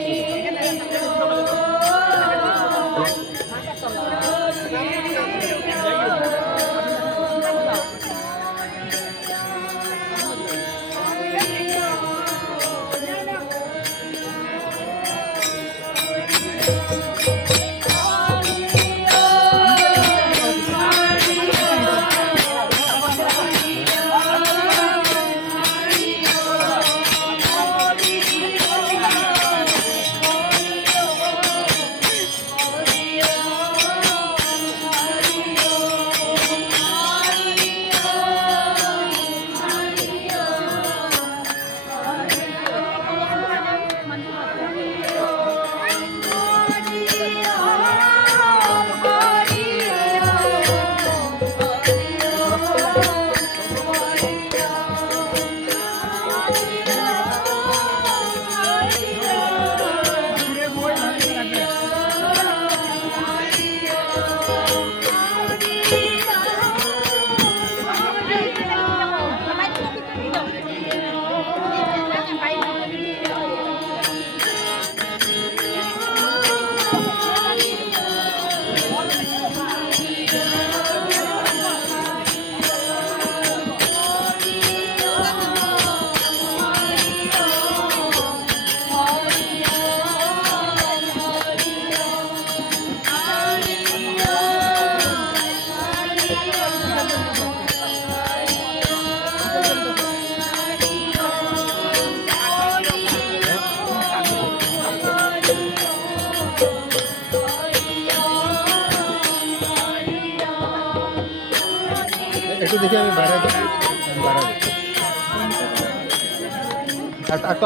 Amém. একটু দেখি আমি বাইরে বাইরে